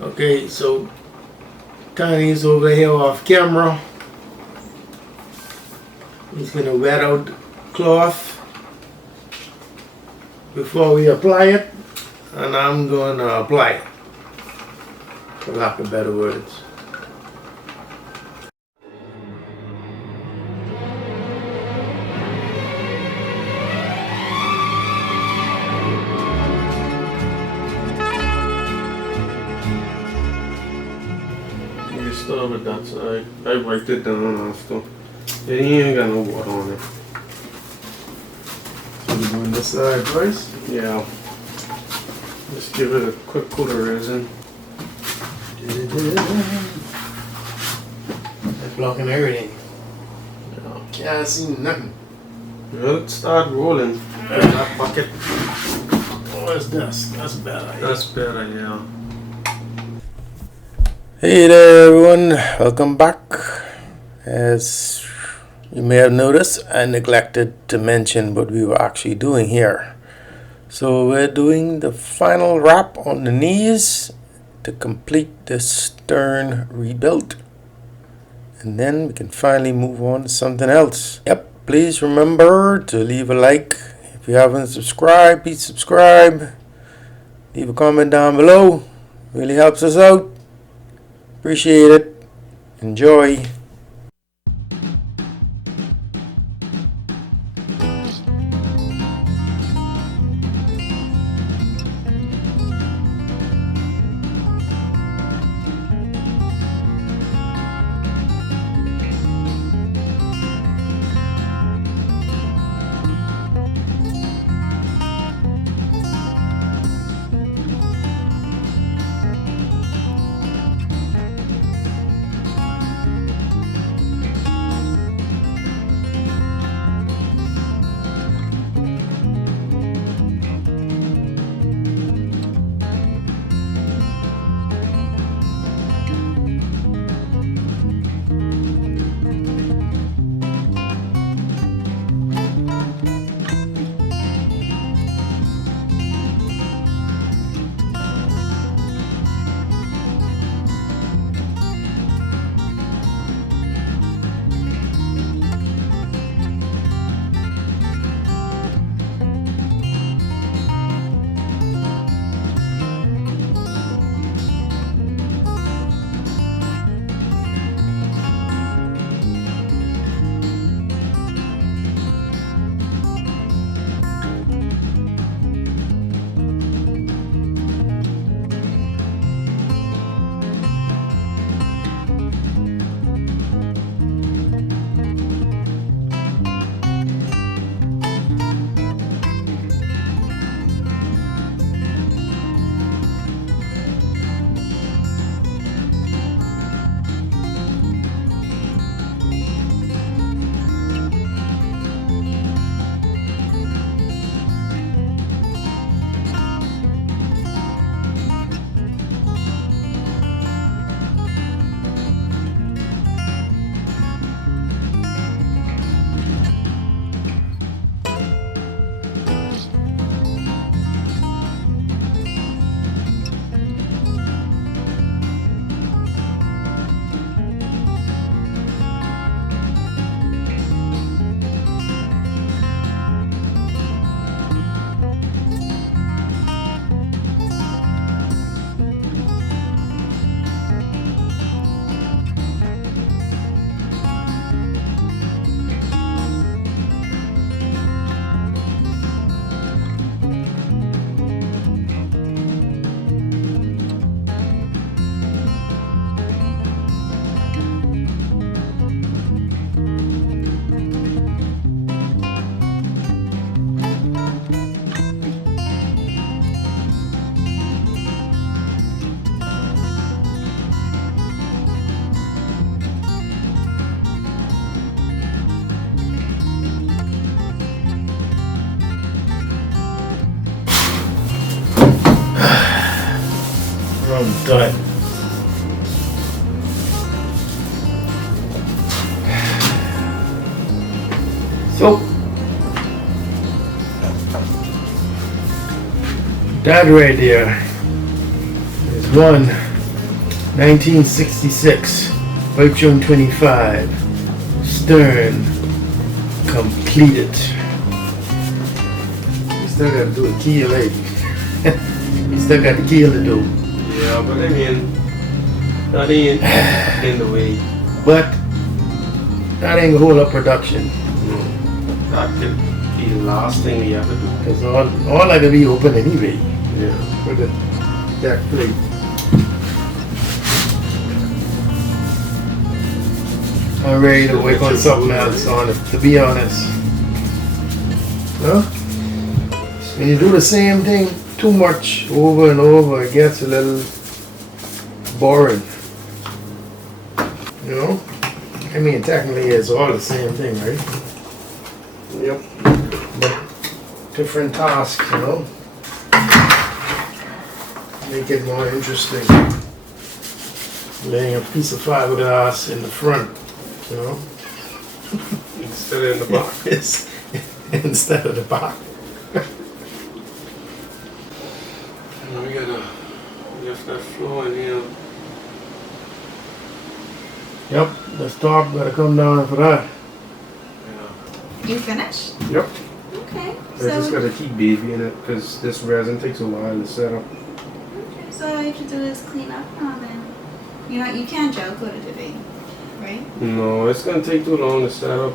Okay, so Tiny's over here off camera. He's gonna wet out cloth before we apply it, and I'm gonna apply it, for lack of better words. You start with that side. I wiped it down after. Yeah, he ain't got no water on it. So we're doing this side first? Yeah. Just give it a quick coat of resin. That's blocking everything. Yeah. Can't see nothing. Well, start rolling. That bucket. What's this? That's better. That's better, yeah. Hey there everyone, welcome back. As you may have noticed, I neglected to mention what we were actually doing here. So we're doing the final wrap on the knees to complete the stern rebuild. And then we can finally move on to something else. Yep, please remember to leave a like. If you haven't subscribed, please subscribe. Leave a comment down below. Really helps us out. Appreciate it. Enjoy. I'm done. So that right there is one 1966. Bertram 25. Stern. Completed. You still got to do a keel, lady. You still got the keel to do. Yeah, but I mean, that ain't in the way. But that ain't gonna hold up production. No, that could be the last thing we have to do. Because all I can be open anyway. Yeah. For the deck plate. I'm ready to work on something else on it, to be honest. Huh? When you do the same thing too much over and over, it gets a little boring. You know? I mean, technically it's all the same thing, right? Yep. But different tasks, you know? Make it more interesting. Laying a piece of fiberglass in the front, you know? Instead of in the back. Yes. Instead of the back. We gotta lift that floor in here. Yep, the top gotta come down for that. Yeah. You finished? Yep. Okay. I just gotta keep babying it because this resin takes a while to set up. Okay, so all you have to do is clean up and then you can't gel coat it today, right? No, it's gonna take too long to set up.